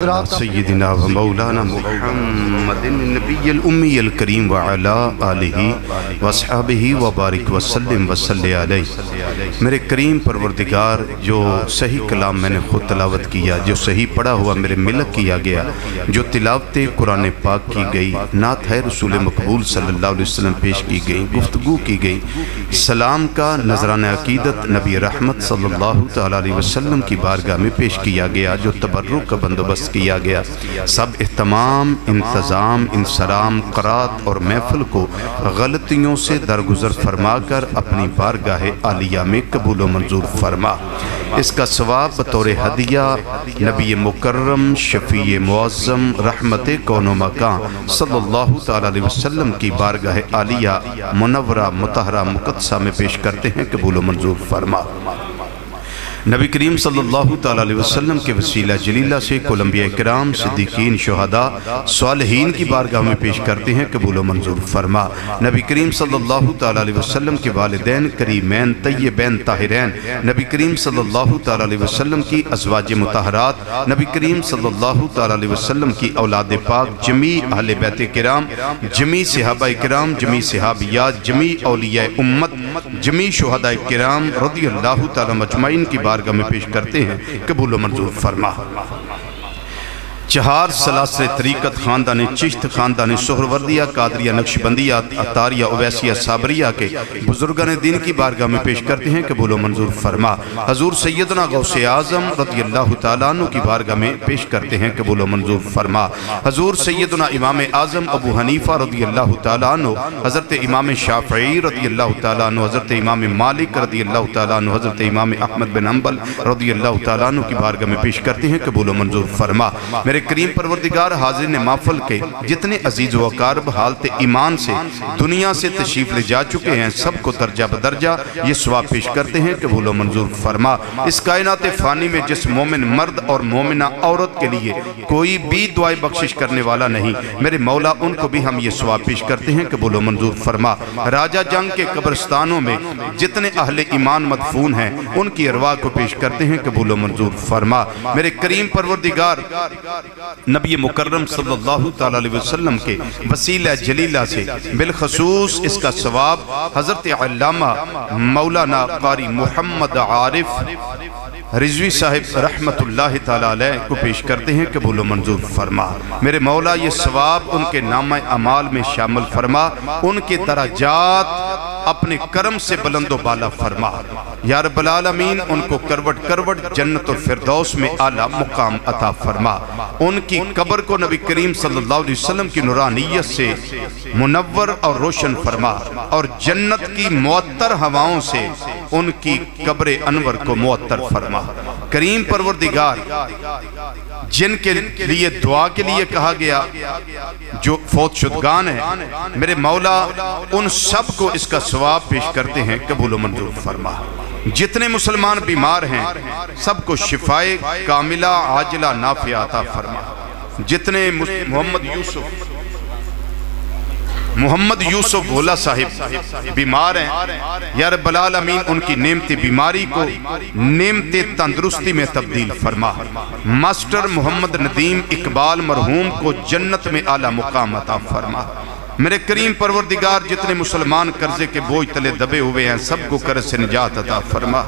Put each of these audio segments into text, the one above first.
سیدنا و مولانا محمد النبی الأمی الکریم وعلا آلہ واصحابہ وبارک وسلم وصلی علیہ۔ میرے کریم پروردگار، جو صحیح کلام میں نے خود تلاوت کیا، جو صحیح پڑھا ہوا میرے ملک کیا گیا، جو تلاوت قرآن پاک کی گئی، نعت ہے رسول مقبول صلی اللہ علیہ وسلم پیش کی گئی، گفتگو کی گئی، سلام کا نذرانہ عقیدت نبی رحمت صلی اللہ علیہ وسلم کی بارگاہ میں پیش کیا گیا، جو تبرک کا بندوبست کیا گیا، سب اہتمام، انتظام، انصرام، قرات اور محفل کو غلطیوں سے درگزر فرما کر اپنی بارگاہ عالیہ میں قبول و منظور فرما۔ اس کا ثواب بطور ہدیہ نبی مکرم، شفیع معظم، رحمت کون و مکان صلی اللہ علیہ وسلم کی بارگاہ عالیہ منورہ مطہرہ مقدسہ میں پیش کرتے ہیں، قبول و منظور فرما۔ نبی کریم صلی اللہ علیہ وسلم کے وسیلہ جلیلہ سے کل انبیاء کرام، صدیقین، شہداء، صالحین کی بارگاہ میں پیش کرتے ہیں، قبول و منظور فرما۔ نبی کریم صلی اللہ علیہ وسلم کے والدین کریمین، طیبین، طاہرین، نبی کریم صلی اللہ علیہ وسلم کی ازواج مطہرات، نبی کریم صلی اللہ علیہ وسلم کی اولاد پاک، جمیع اہل بیت کرام، جمیع صحابہ کرام، جمیع صحابیات، جمیع اولیاء امت، جمیع شہداء کرام رضی اللہ تعالی مجمعین کی بارگاہ میں پیش کرتے ہیں، قبول و منظور فرما۔ چہار سلاسل طریقت، خاندان چشت، خاندان سہروردیہ، قادریہ، نقشبندیہ، عطاریہ، اویسیہ، صابریہ کے بزرگان دین کی بارگاہ میں پیش کرتے ہیں، قبول و منظور فرما۔ حضور سیدنا غوث اعظم رضی اللہ تعالیٰ عنہ کی بارگاہ میں پیش کرتے ہیں، قبول و منظور فرما۔ حضور سیدنا امام اعظم ابو حنیفہ رضی اللہ تعالیٰ عنہ، حضرت امام شافعی رضی اللہ تعالیٰ عنہ، حضرت امام مالک رضی اللہ تعالیٰ عنہ، حضرت امام احمد بن حنبل رضی اللہ تعالیٰ عنہ کی بارگاہ میں پیش کرتے ہیں، قبول و منظور فرما۔ میرے کریم پروردگار، حاضرین محفل کے جتنے عزیز و اقارب حالت ایمان سے دنیا سے تشریف لے جا چکے ہیں، سب کو درجہ بدرجہ یہ ثواب پیش کرتے ہیں، قبول و منظور فرما۔ اس کائنات فانی میں جس مومن مرد اور مومنہ عورت کے لیے کوئی بھی دعائے بخشش کرنے والا نہیں، میرے مولا ان کو بھی ہم یہ ثواب پیش کرتے ہیں، قبول و منظور فرما۔ راجہ جنگ کے قبرستانوں میں جتنے اہل ایمان مدفون ہیں، ان کی ارواح کو پیش کرتے ہیں، قبول و منظور فرما۔ میرے کریم پروردگار، نبی مکرم صلی اللہ علیہ وسلم کے وسیلہ جلیلہ سے بالخصوص اس کا ثواب حضرت علامہ مولانا قاری محمد عارف رضوی صاحب رحمت اللہ تعالیٰ علیہ کو پیش کرتے ہیں، قبول و منظور فرما۔ میرے مولا یہ ثواب ان کے نامہ اعمال میں شامل فرما، ان کے درجات اپنے کرم سے بلند و بالا فرما۔ یا رب العالمین ان کو کروٹ کروٹ جنت الفردوس میں اعلیٰ مقام عطا فرما۔ ان کی قبر کو نبی کریم صلی اللہ علیہ وسلم کی نورانیت سے منور اور روشن فرما، اور جنت کی معطر ہواؤں سے ان کی قبر انور کو معطر فرما۔ کریم پروردگار، جن کے لیے دعا کے لیے کہا گیا، جو فوت شدگان ہیں، میرے مولا ان سب کو اس کا ثواب پیش کرتے ہیں، قبول و منظور فرما۔ جتنے مسلمان بیمار ہیں، سب کو شفائے کاملہ عاجلہ نافعہ عطا فرما۔ جتنے محمد یوسف بھولا صاحب بیمار ہیں، یا رب العالمین ان کی نعمت بیماری کو نعمت تندرستی میں تبدیل فرما۔ ماسٹر محمد ندیم اقبال مرحوم کو جنت میں اعلیٰ مقام عطا فرما۔ میرے کریم پروردگار، جتنے مسلمان قرضے کے بوجھ تلے دبے ہوئے ہیں، سب کو قرض سے نجات عطا فرما۔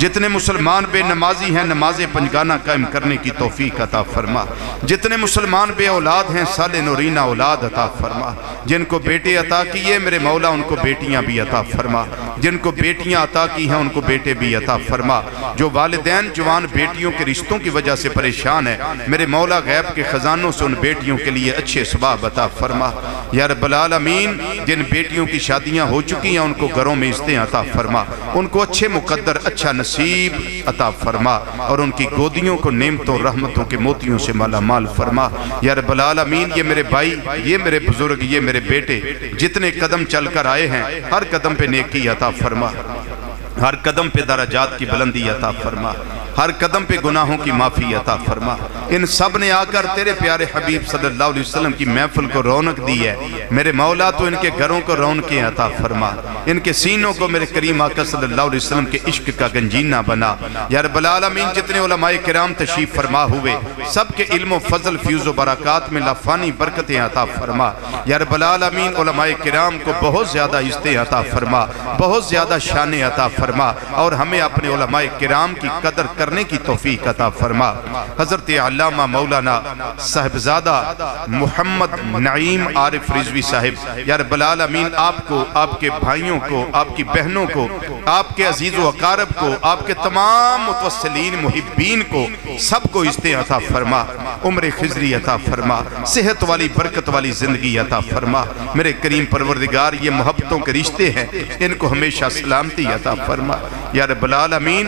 جتنے مسلمان بے نمازی ہیں، نماز پنجگانہ قائم کرنے کی توفیق عطا فرما۔ جتنے مسلمان بے اولاد ہیں، صالح نورینہ اولاد عطا فرما۔ جن کو بیٹے عطا کیے، میرے مولا ان کو بیٹیاں بھی عطا فرما۔ جن کو بیٹیاں عطا کی ہیں، ان کو بیٹے بھی عطا فرما۔ جو والدین جوان بیٹیوں کے رشتوں کی وجہ سے پریشان ہیں، میرے مولا غیب کے خزانوں سے ان بیٹیوں کے لیے اچھے اسباب عطا فرما۔ یا رب العالمین، جن بیٹیوں کی شادیاں ہو چکی ہیں، ان کو گھروں میں عزتیں عطا فرما، ان کو اچھے مقدر، اچھا نصیب عطا فرما، اور ان کی گودیوں کو نعمتوں رحمتوں کے موتیوں سے مالا مال فرما۔ یا رب العالمین، یہ میرے بھائی، یہ میرے بزرگ، یہ میرے بیٹے جتنے قدم چل کر آئے ہیں، ہر قدم پہ نیکی عطا فرما، ہر قدم پہ درجات کی بلندی عطا فرما۔ ہر قدم پہ گناہوں کی معافی عطا فرما۔ ان سب نے آ کر تیرے پیارے حبیب صلی اللہ علیہ وسلم کی محفل کو رونق دی ہے، میرے مولا تو ان کے گھروں کو رونقیں عطا فرما، ان کے سینوں کو میرے کریم آقا صلی اللہ علیہ وسلم کے عشق کا گنجینہ بنا۔ یا رب العالمین جتنے علماء کرام تشریف فرما ہوئے سب کے علم و فضل فیوز و برکات میں لافانی برکتیں عطا فرما۔ یا رب العالمین علماء کرام کو بہت زیادہ عزتیں عطا فرما، بہت زیادہ شانیں عطا فرما، اور ہمیں اپنے علماء کرام کی قدر کرنے کی توفیق عطا فرما۔ حضرت علامہ مولانا صاحبزادہ محمد نعیم عارف رضوی صاحب، یا رب العالمین آپ کو، آپ کے بھائیوں کو، آپ کی بہنوں کو، آپ کے عزیز و اقارب کو، آپ کے تمام متوسلین محبین کو، سب کو عزتیں عطا فرما، عمر خضری عطا فرما، صحت والی برکت والی زندگی عطا فرما۔ میرے کریم پروردگار یہ محبتوں کے رشتے ہیں، ان کو ہمیشہ سلامتی عطا فرما۔ یا رب العالمین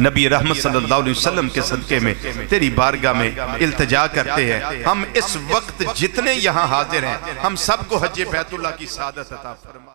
نبی رحمت صلی اللہ علیہ وسلم کے صدقے میں تیری بارگاہ میں التجا کرتے ہیں، ہم اس وقت جتنے یہاں حاضر ہیں ہم سب کو حج بیت اللہ کی سعادت عطا فرما۔